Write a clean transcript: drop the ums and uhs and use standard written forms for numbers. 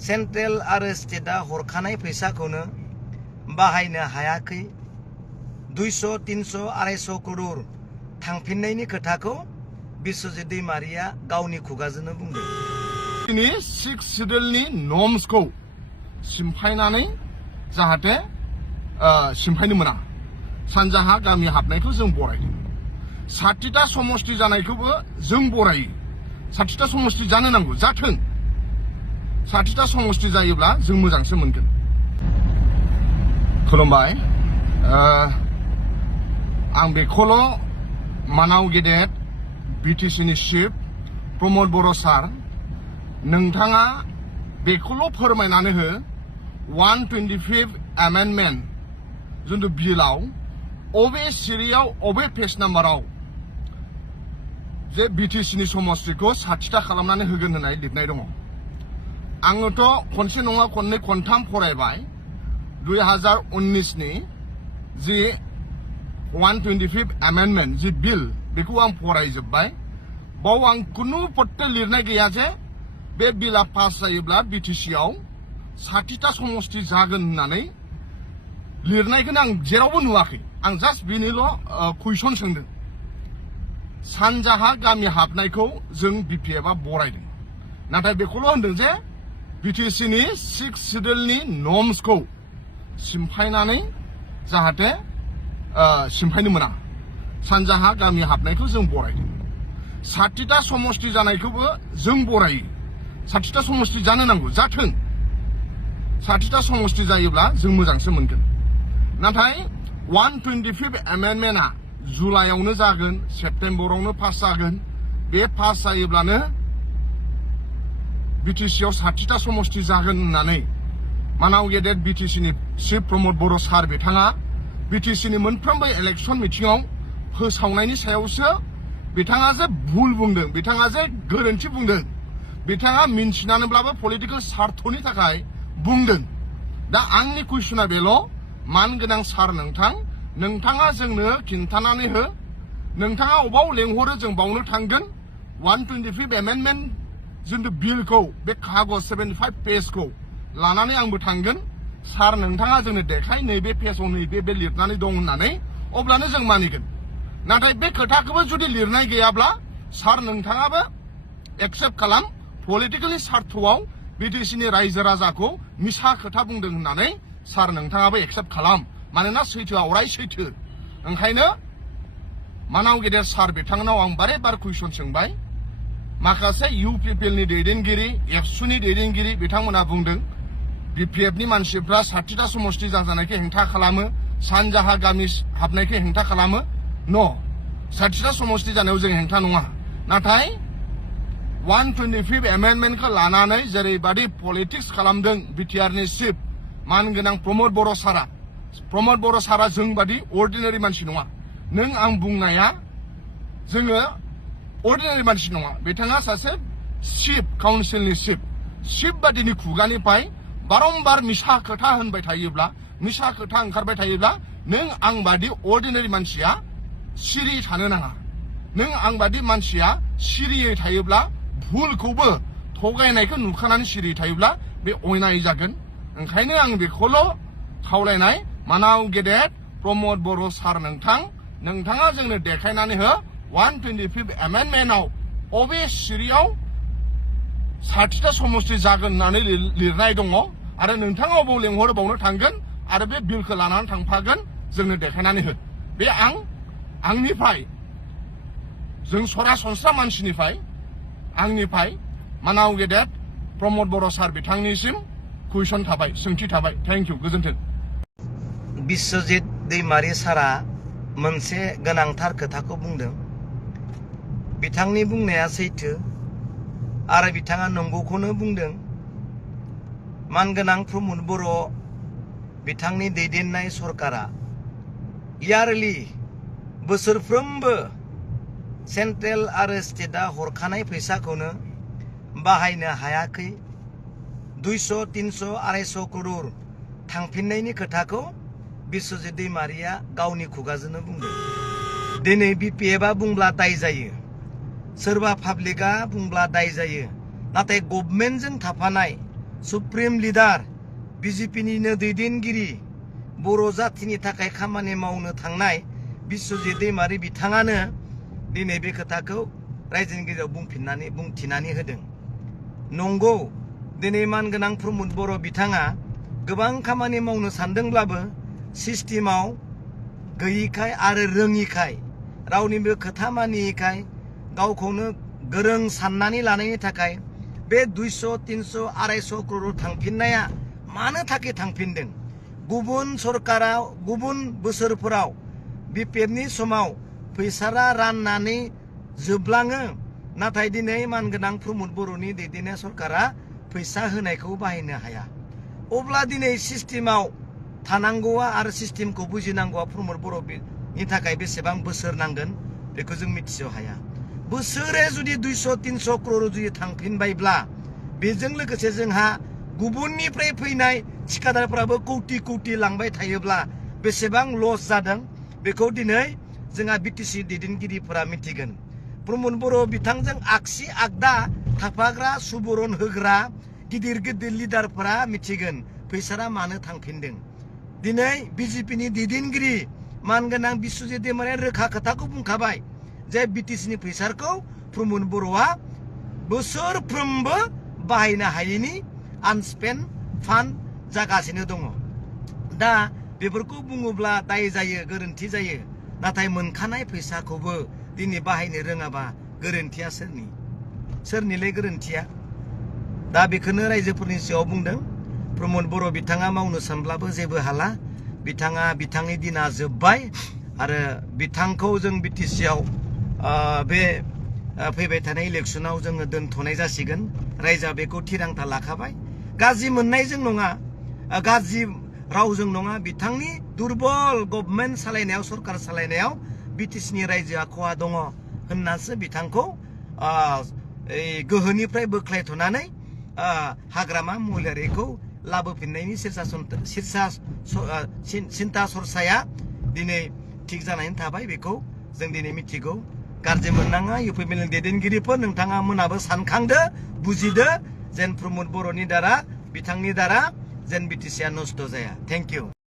Central आरो स्टेटआ हरखानाय फैसाखौनो बाहायनो हायाखै 200, 300, 250 करोड़ थांफिननायनि खोथाखौ बिश्वजित दैमारिया गावनि खुगाजोंनो बुंदों। दिनै 6 सिडुलनि नर्म्सखौ सिमफायनानै जाहाथे सिमफायनो मोना सानजाहा गामि हाबनायखौ जों बरायदों। 60टा समष्टि जानायखौबो जों बरायो। 60टा समष्टि जानो नांगौ, जाथों। 60टा समष्टि जायोब्ला जों मोजांसो मोनगोन। खुलुमबाय। आं बेखौल' मानाव गेदेर बिटिसिनि चिफ प्रमद बर' सार, नोंथाङा बेखौल' फोरमायनानै हो 125 एमेन्डमेन्ट जिथु बिलाव अबे सिरियाव अबे पेज नाम्बाराव जे बिटिसिनि समष्टिखौ 60टा खालामनानै होगोन होननाय लिरनाय दङ। आङोथ' खनसे नङा खननै खनथाम फरायबाय 2019नि जि 125 एमेन्डमेन्ट जि बिल बेखौ आं फरायजोब्बाय। बाव आं खुनु पट्टे लिरनाय गैया जे बे बिला पास जायोब्ला बिटिसिआव 60टा समष्टि जागोन होननानै लिरनायखौनो आं जेरावबो नुवाखै। आं जास्ट बेनिल' कुइसन सोंदों। सानजाहा गामि हाबनायखौ जों बिपिएफआ बरायदों, नाथाय बेखौल' होनदों जे बिटिसिनि 6 सिडुलनि नर्म्सखौ सिमफायनानै जाहाथे सिमफायनो मोना सानजाहा गामि हाबनायखौ जों बरायदों। 60टा समष्टि जानायखौबो जों बरायो। 60टा समष्टि जानो नांगौ, जाथों। 60टा समष्टि जायोब्ला जों मोजांसो मोनगोन। नाथाय 125 एमेन्डमेन्टआ जुलाइआवनो जागोन, सेप्तेम्बरावनो पास जागोन। बे पास जायोब्लानो बिटिसिआव 60टा समष्टि जागोन होननानै मानाव गेदेर बिटिसिनि चिफ प्रमद बर' सार बिथाङा बिटिसिनि मोनफ्रोमबो इलेक्सन मिटिङाव फोसावनायनि सायावसो बिथाङा जे भुल बुंदों, बिथाङा जे गोरोन्थि बुंदों, बिथाङा मिन्थिनानैब्लाबो पलिटिकेल स्वार्थनि थाखाय बुंदों। दा आंनि कुइसना बेल', मानगोनां सार नोंथाङा जोंनो खिन्थानानै हो, नोंथाङा अबाव लेंहरो जों बावनो थांगोन। 125 एमेन्डमेन्ट जिथु बिलखौ बे कागज 75 पेजखौ लानानै आंबो थांगोन। सार नोंथाङा जोंनो देखाय नैबे पेजाव नैबे लिरनानै दं होननानै, अब्लानो जों मानिगोन। नाथाय बे खोथाखौबो जुदि लिरनाय गैयाब्ला सार नोंथाङाबो एक्सेप्ट खालाम पलिटिकेलि स्वार्थआव बिटिसिनि रायजो राजाखौ मिसा खोथा बुंदों होननानै सार नोंथाङाबो एक्सेप्ट खालाम। मानोना सैथोआ अराय सैथो। ओंखायनो मानाव गेदेर सार बिथांनाव आं बारे बार कुइसन सोंबाय। माखासे इउपिपिएलनि दैदेनगिरि, एबसुनि दैदेनगिरि बिथांमोना बुंदों बिपिएफनि मानसिफ्रा 60टा समष्टि जाजानायखौ हेंथा खालामो, सानजाहा गामि हाबनायखौ हेंथा खालामो। न' 60टा समष्टि जानायाव जों हेंथा नङा। नाथाय 125 एमेन्डमेन्टखौ लानानै जेरैबादि पलिटिक्स खालामदों बिटिआरनि चिफ मानगोनां प्रमद बर' सारा जोंबादि अर्डिनारि मानसि नङा। नों आं बुंनाया जोङो अर्डिनारि मानसि नङा। बिथाङा सासे चिफ काउन्सिलनि चिफ बादिनि खुगानिफ्राय बारम्बार मिसा खोथा होनबाय थायोब्ला, मिसा खोथा ओंखारबाय थायोब्ला नों आं बादि अर्डिनारि मानसिया सिरि थानो नाङा। नों आं बादि मानसिया सिरियै थायोब्ला, भुलखौबो थगायनायखौ नुखानानै सिरि थायोब्ला बे अयनाय जागोन। ओंखायनो आं बेखौल' खावलायनाय, मानाव गेदेर प्रमद बर' सार नोंथाङा जोंनो देखायनानै हो 125 एमेन्डमेन्टआव अबे सिरियाव 60टा समष्टि जागोन होननानै लिरनाय दङ आरो नोंथाङा अबाव लेंहरो बावनो थांगोन आरो बे बिलखौ लानानै थांफागोन, जोंनो देखायनानै हो। बे आंनिफ्राय, जों सरासनस्रा मानसिनिफ्राय, आंनिफ्राय मानाव गेदेर प्रमद बर' सार बिथांनिसिम कुइसन थाबाय, सोंथि थाबाय। थेंक इउ, गोजोन्थों। बिश्वजित दैमारि सारा मोनसे गोनांथार खोथाखौ बुंदों। बिथांनि बुंनाया सैथो आरो बिथाङा नंगौखौनो बुंदों। मानगोनां प्रमद बर' बिथांनि दैदेननाय सरकारा इयारलि बोसोरफ्रोमबो सेन्ट्रेल आरो स्टेटआ हरखानाय फैसाखौनो बाहायनो हायाखै 200, 300, 250 करोड़ थांफिननायनि खोथाखौ बिश्वजित दैमारिया गावनि खुगाजोंनो बुंदों। दिनै बिपिएफआ बुंब्ला दाय जायो, सोरबा पाब्लिकआ बुंब्ला दाय जायो, नाथाय गभर्नमेन्टजों थाफानाय सुप्रिम लिडार बिजेपिनिनो दैदेनगिरि बर' जाथिनि थाखाय खामानि मावनो थांनाय बिश्वजित दैमारि बिथाङानो दिनै बे खोथाखौ रायजोनि गेजेराव बुंथिनानै होदों। नंगौ, दिनै मानगोनां प्रमद बर' बिथाङा गोबां खामानि मावनो सानदोंब्लाबो सिस्टेमाव गैयिखाय आरो रोङिखाय रावनिबो खोथा मानियैखाय गावखौनो गोरों साननानै लानायनि थाखाय बे 200, 300, 250 करोड़ थांफिननाया मानो थाखाय थांफिनदों? गुबुन सरकारा गुबुन बोसोरफोराव बिपिएफनि समाव फैसारा राननानै जोबलाङो, नाथाय दिनै मानगोनां प्रमद बर'नि दैदेननाय सरकारा फैसा होनायखौ बाहायनो हाया। अब्ला दिनै सिस्टेमाव थानांगौआ आरो सिस्टेमखौ बुजिनांगौआ प्रमद बर'नि थाखाय बेसेबां बोसोर नांगोन बेखौ जों मिथिस' हाया। बोसोरे जुदि 200, 300 करोड़ जुदि थांफिनबायब्ला बेजों लोगोसे जोंहा गुबुननिफ्राय फैनाय थिखादारफ्राबो कौटि कौटि लांबाय थायोब्ला बेसेबां लस जादों बेखौ दिनै जोंहा बिटिसि दैदेनगिरिफोरा मिथिगोन। प्रमद बर' बिथांजों आगसि आगदा थाफाग्रा सुबुरुन होग्रा गिदिर गिदिर लिडारफोरा मिथिगोन फैसारा मानो थांफिनदों। दिनै बिजेपिनि दैदेनगिरि मानगोनां बिश्वजित दैमारिया रोखा खोथाखौ बुंखाबाय जे बिटिसिनि फैसाखौ प्रमद बर'आ बोसोरफ्रोमबो बाहायनो हायैनि आनस्पेन्ड फान्ड जागासिनो दङ। दा बेफोरखौ बुङोब्ला दाय जायो, गोरोन्थि जायो। नाथाय मोनखानाय फैसाखौबो दिनै बाहायनो रोङाबा गोरोन्थिया सोरनिलाय गोरोन्थिया? दा बेखौनो रायजोफोरनि सिगाङाव बुंदों। प्रमद बर' बिथाङा मावनो सानब्लाबो जेबो हाला। बिथांनि दिना जोब्बाय आरो बिथांखौ जों बिटिसिआव बे फैबाय थानाय इलेक्सनाव जोङो दोनथ'नाय जासिगोन। रायजोआ बेखौ थिरांथा लाखाबाय। गाज्रि मोननायजों नङा, गाज्रि रावजों नङा, बिथांनि दुरबल गभर्नमेन्ट सालायनायाव, सरकार सालायनायाव बिटिसिनि रायजोआ खहा दङ होननासो बिथांखौ गोहोनिफ्राय बोख्लायथ'नानै हाग्रामा महिलारिखौ लाबोफिननायनि सिन्था सरसाया दिनै थिग जानानै थाबाय। बेखौ जों दिनै मिथिगौ। गाज्रि मोननाङा इउपिएमएलनि दैदेनगिरिफोर, नोंथाङा मोनाबो सानखांदो, बुजिदो जेन प्रमद बर'नि दारा, बिथांनि दारा जेन बिटिसिआ नस्थ' जाया। Thank you.